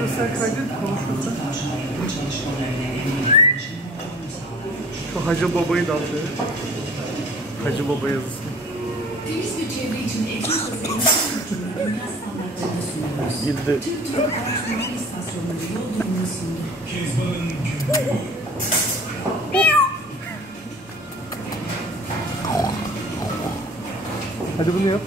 da sen kaydet konuşursan. Şu Hacı Baba'yı da al şöyle. Hacı Baba yazısı. Gitti. Hadi bunu yap.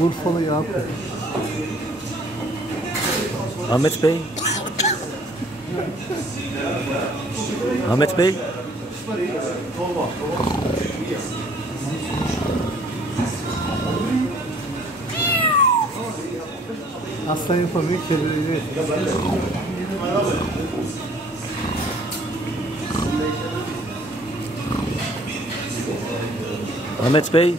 Urfalı Yakup. Ahmet Bey. Ahmet Bey. Aslan yapamıyor, kedileri. Ahmet Bey.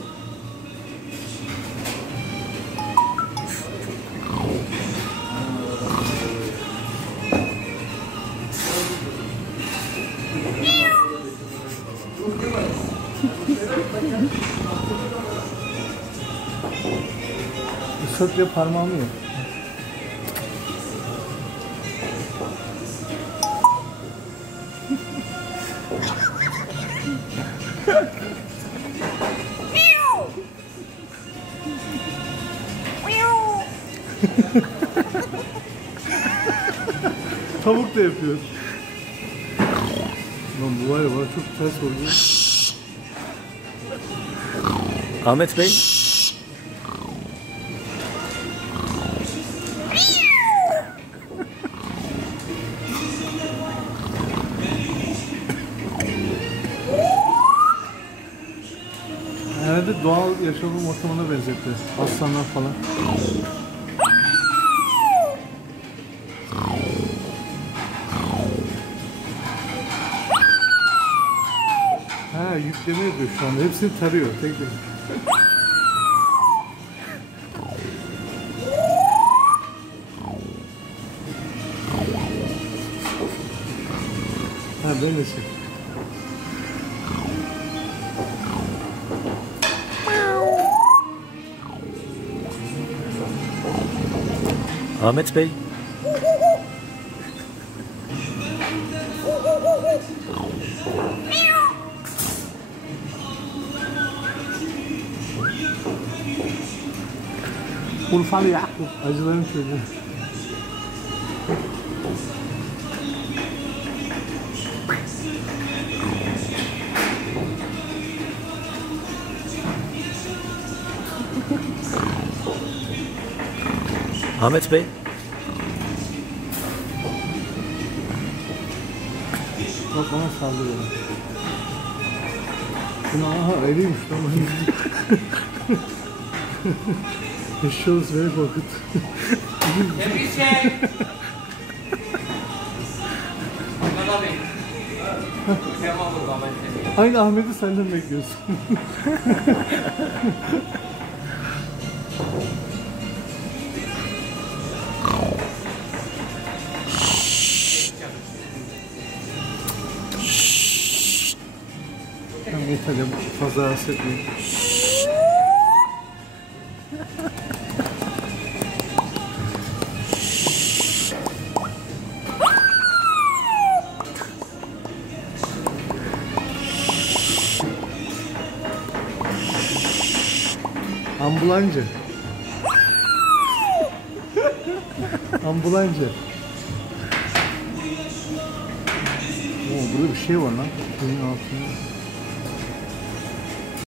Isırtıyor parmağımı yok. Tavuk da yapıyor. Lan bu var ya bana çok ters oldu. Ahmet Bey. Herhalde doğal yaşamın ortamına benzetti. Aslanlar falan. Ha, yükleme yapıyor şu anda. Hepsini tarıyor tek tek. Ha, ben de şey. Ahmet Bey. Urfalı Yakup, acıların çocuğu. Ahmet Bey. Bak bana saldırıyor. Bunu aha öyleymiş tamam. Eşşoğuz beni korkut. Aynı Ahmet'i senden bekliyorsun. Tamam yeter, fazla rahatsız etmeyin. Ambulancı. Ambulancı. Oo, burada bir şey var lan. Bunun altında.